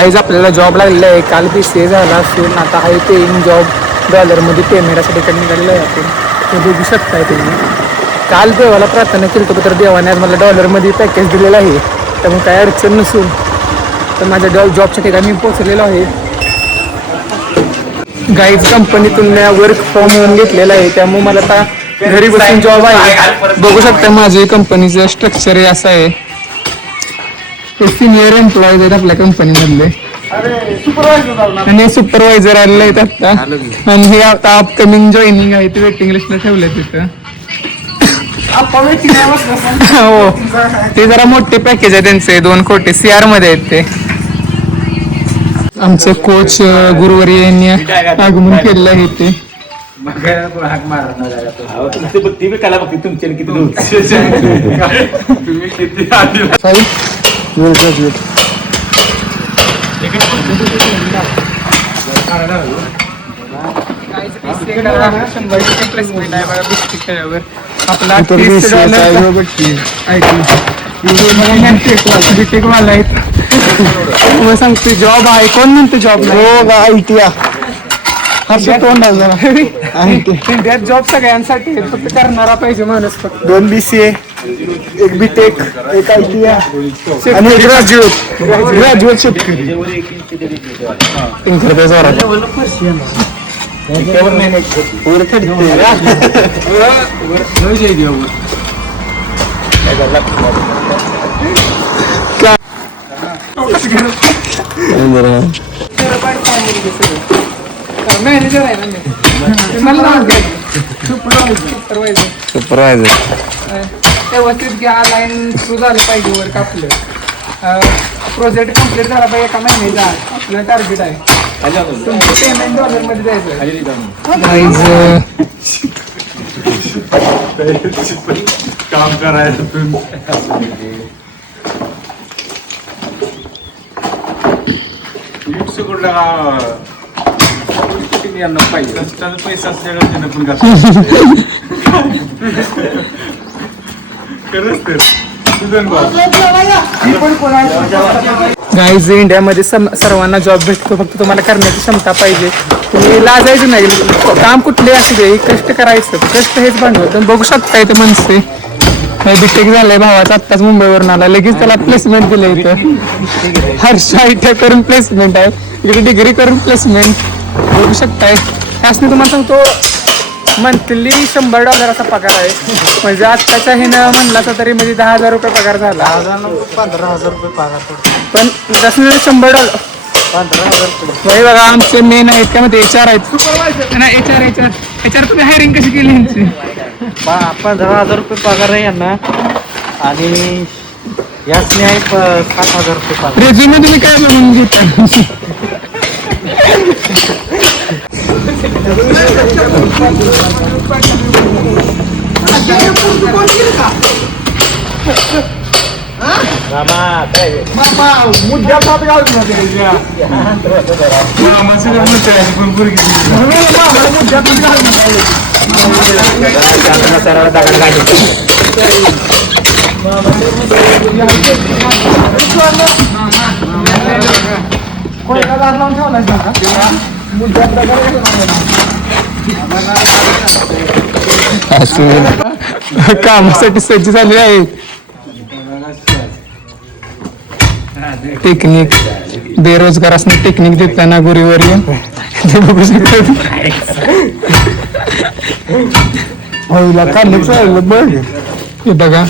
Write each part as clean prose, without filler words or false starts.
काहीच आपल्याला जॉब लागलेला आहे. काल PCA झाला असून आता आहे पेइंग जॉब डॉलरमध्ये पेमेंटासाठी कडे निघालेलं आहे. आपण ते बघू शकताय तुम्ही. काल देवाला प्रार्थना केली होती तर देवाने आज मला डॉलरमध्ये पॅकेज दिलेलं आहे. त्यामुळे काय अडचण नसून तर माझ्या जॉबच्या ठिकाणी पोहोचलेलो आहे. गाईज कंपनीतून वर्क फ्रॉम होम घेतलेलं आहे. त्यामुळे मला आता घरी बसून जॉब आहे. बघू शकता माझे कंपनीचं स्ट्रक्चर हे असं आहे. सिनियर एम्प्लॉईज आहेत आपल्या कंपनीमधले आणि सुपरवायझर आलेले आहेत आता. आणि हे आता अपकमिंग जॉईनिंग आहे ते वेटिंग लिस्टला ठेवले तिथं. हो ते जरा मोठे पॅकेज आहे त्यांचे 2 कोटी CR मध्ये आहेत ते. आमचे कोच गुरुवारी यांनी आगमन केलेलं आहे ते. आपला सांगते जॉब आहे. कोण म्हणते जॉब इंडियात जॉब सगळ्यांसाठी फक्त करणारा पाहिजे माणूस. फक्त 2 BCA, 1 BTech, 1 ITI आणि ग्रॅज्युएट शेतकरी. मॅनेजर आहे ना सुपरवायझर. व्यवस्थित घ्या. लाईन सुरू झालं पाहिजे. वर्क आपलं प्रोजेक्ट कम्प्लीट झाला पाहिजे. एका महिन्याचा आपलं टार्गेट आहे. तुमचं पेमेंट डॉलरमध्ये द्यायचं. काम करायचं पैसा असल्यानं पण गाईज इंडियामध्ये सर्वांना जॉब भेटतो. फक्त तुम्हाला करण्याची क्षमता पाहिजे. तुम्ही लाजायचं नाही. काम कुठले असू दे कष्ट करायचं. कष्ट हेच भांडवल. तुम्ही बघू शकता इथे मनसे बीटेक झालंय भावाचा आत्ताच मुंबईवरून आला. लगेच त्याला प्लेसमेंट दिलं इथं. हर्ष ITI करून प्लेसमेंट आहे. इकडे डिग्री करून प्लेसमेंट बघू शकताय. त्यासने तुम्हाला सांगतो मंथली $100 असा पगार आहे. म्हणजे आत्ताच्या ह्यानं म्हणला तर तरी म्हणजे $10,000 पगार झाला. 15,000 रुपये पगार. पण त्यासने $100 15,000 बघा आमचे मेन आहेत काय म्हणते HR आहेत ना. HR तुम्ही हायरिंग कशी केली यांची? 15,000 रुपये पगार आहे यांना आणि याचने आहे 7,000 रुपये पगार. रेझ्युमे तुम्ही काय बनवून घेता? कामासाठी सज्ज झाले आहेत. टेक्निक बेरोजगारांना टेक्निक देताना गुरुवारी ते बघू शकतात. हे बघा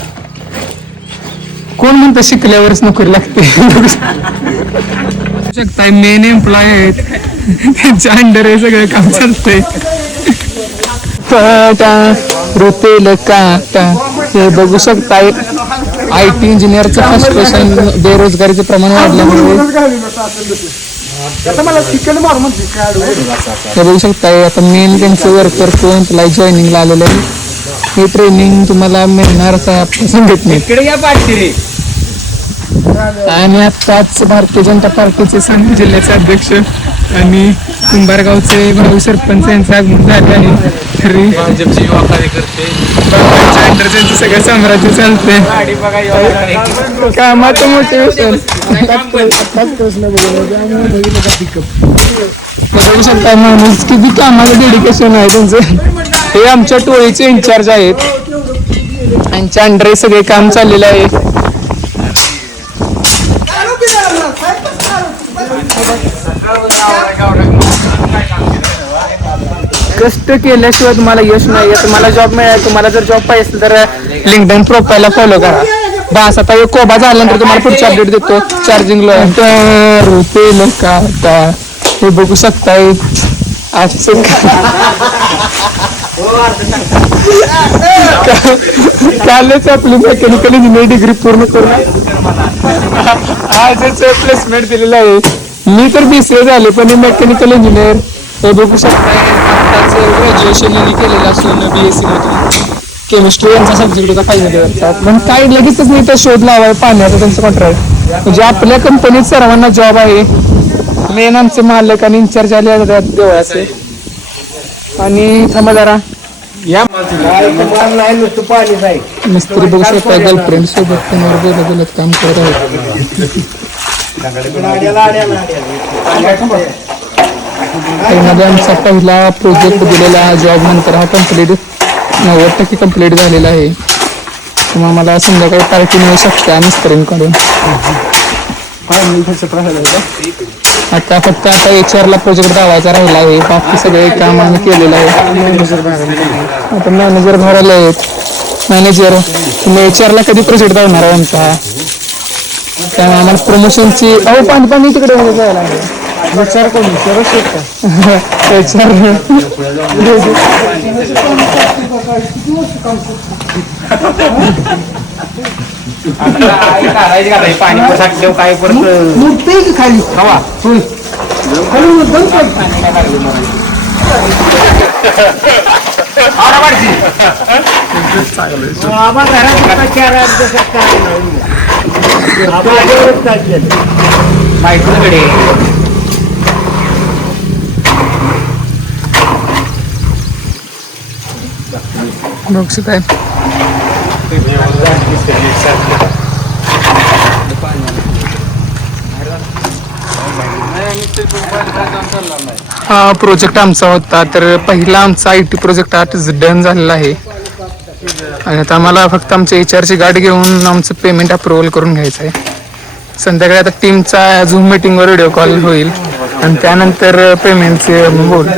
कोण म्हणतं शिकल्यावरच नोकरी लागते. शकताय मेन एम्प्लॉय आहेत. त्यांच्या अंडर हे सगळं काम चालतंय. रोतेल काटा हे बघू शकताय. IT इंजिनियरचं फ्रस्ट्रेशन बेरोजगारीचं प्रमाण वाढल्यामुळे हे बघू शकताय. आता मेन त्यांचं वर्कर कोण एम्प्लॉय जॉईनिंगला आलेलं आहे. हे ट्रेनिंग तुम्हाला मिळणारच आहे आपल्या संघटनेत. आणि आताच भारतीय जनता पार्टीचे सांगली जिल्ह्याचे अध्यक्ष आणि कुंभारगावचे भाऊ सरपंच यांचं आगमन झाले आहे. तरी भाजपचे युवा कार्यकर्ते बाबांच्या अंडर त्यांचं सगळं साम्राज्य चालतंय. कामाचं मोटिवेशन बघू शकता माणूस किती कामाचं डेडिकेशन आहे त्यांचं. हे आमच्या टोळीचे इन्चार्ज आहेत. यांच्या अंडर सगळे काम चाललेलं आहे. कष्ट केल्याशिवाय तुम्हाला यश नाही. तुम्हाला जॉब मिळेल. तुम्हाला जर जॉब पाहिजे असेल तर लिंक्डइन प्रोफाईलला फॉलो करा. बस आता एक कोबा झाल्यानंतर तुम्हाला पुढची अपडेट देतो. चार्जिंगला आता हे बघू शकताय. कालच आपली मेकॅनिकल इंजिनिअरिंग डिग्री पूर्ण करून आजच प्लेसमेंट दिलेलं आहे. मी तर BCA झाले पण मेकॅनिकल इंजिनियर. हे बघू शकताय. आत्ताच ग्रॅज्युएशन केलेलं असून BSc मधून केमिस्ट्री यांचा सब्जेक्ट होता फायनल इयरचा. पण काय लगेचच नाही तर शोध लावाय पाण्याचा त्यांचं कॉन्ट्रॅक्ट. म्हणजे आपल्या कंपनीत सर्वांना जॉब आहे. मेन आमचे मालक आणि इन्चार्ज आले देवळाचे. आणि थांबा जरा या मिस्त्री बघू शकता गर्लफ्रेंड सोबत फोनवर बोलत बोलत काम करत आहेत. त्यामध्ये आमचा पहिला प्रोजेक्ट दिलेला जॉब नंतर हा कम्प्लीट 90% कम्प्लीट झालेला आहे. किंवा मला संध्याकाळी पार्टी मिळू शकते मिस्त्रींकडून. आता फक्त आता HR ला प्रोजेक्ट दावायचा राहिला आहे. बाकी सगळे काम आम्ही केलेलं आहे. आता मॅनेजर भरायला आहेत. मॅनेजर तुम्ही HR ला कधी प्रोजेक्ट दावणार आहे आमचा. त्यामुळे आम्हाला प्रमोशनची पाणी तिकडे जायला आहे. HR कोण पाणी साठल्यावर काय परत खाली हवा माहितीकडे बघू काय हा प्रोजेक्ट आमचा होता. तर पहिला आमचा IT प्रोजेक्ट आज डन झालेला आहे. आणि आता आम्हाला फक्त आमच्या HR ची गाठ घेऊन आमचं पेमेंट अप्रुव्हल करून घ्यायचं आहे. संध्याकाळी आता टीमचा झूम मीटिंगवर व्हिडिओ कॉल होईल आणि त्यानंतर पेमेंटचे बोल.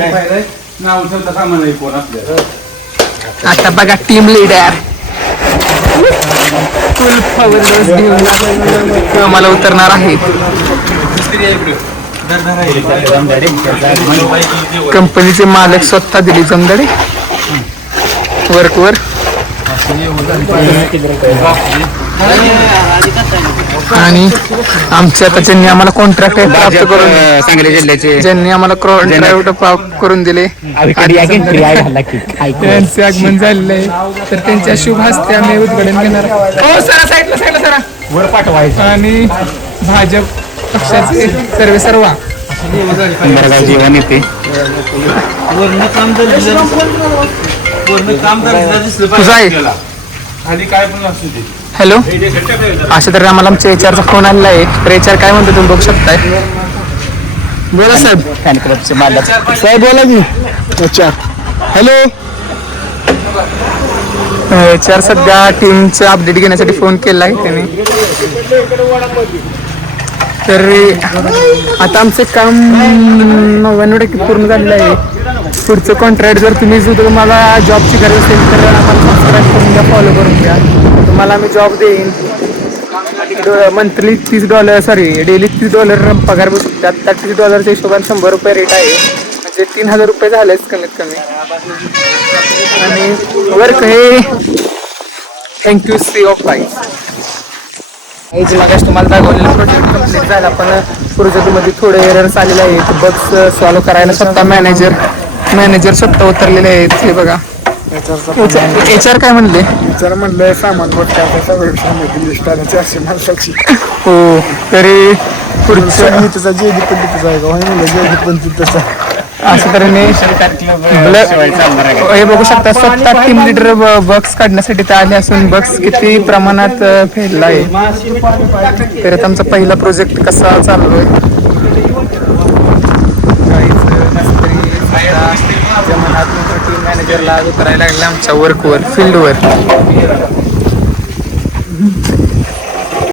आता बघा टीम लीडर फुल पॉवर घेऊन मला उतरणार आहेत. कंपनीचे मालक स्वतः दिली जमदारी वर्कवर. आणि आमच्या आता ज्यांनी आम्हाला कॉन्ट्रॅक्ट प्राप्त करून सांगली जिल्ह्याचे ज्यांनी आम्हाला कॉन्ट्रॅक्ट प्राप्त करून दिले त्यांचे आगमन झालेलं आहे. तर त्यांच्या शुभ हस्ते आम्ही उद्घाटन घेणार. हो सरा साईडला साईडला सरा वर पाठवायचं. आणि भाजप पक्षाचे सर्व जीवन येते. तुझा आहे हॅलो. अशा तरी आम्हाला आमच्या HR चा फोन आलेला आहे. तर HR काय म्हणतो तुम्ही बघू शकताय. बोला साहेब. फॅन क्लबचे मालक साहेब बोला की. HR hello. HR सध्या टीमचं अपडेट घेण्यासाठी फोन केला आहे त्याने. तर आता आमचं काम 99% पूर्ण झालेलं आहे. पुढचं कॉन्ट्रॅक्ट जर तुम्ही तुम्हाला जॉबची गरज असेल तर आम्हाला सबस्क्राईब करून घ्या, फॉलो करून घ्या. तुम्हाला आम्ही जॉब देईन. मंथली $30 डेली $30 पगार बसू शकतात. त्या $30च्या हिशोबाने $100 रेट आहे. म्हणजे $3000 झालेच कमीत कमी. आणि वर्क हे थँक्यू सी ऑफ प्राईस. हेच मागास तुम्हाला दाखवलेला प्रोजेक्ट कम्प्लीट झाला. पण प्रोजेक्टमध्ये थोडे एरर्स आलेले आहेत. बग्स सॉल्व्ह करायला स्वतः मॅनेजर स्वतः उतरलेले आहेत. हे बघा HR काय म्हणले. HR म्हणलं सामान लिस्ट आलं 400 माणसाची. हो तरी पुढचं त्याचा जेडी पण तिथंच आहे का म्हणलं जेडी पण तिथंच आहे. अशा तऱ्हेने हे बघू शकता स्वतः टीम लीडर बक्स काढण्यासाठी ते आले असून बक्स किती प्रमाणात फेडला आहे. तर आमचा पहिला प्रोजेक्ट कसा चालू आहे. टीम मॅनेजरला उतरायला लागला आमच्या वर्कवर फील्डवर.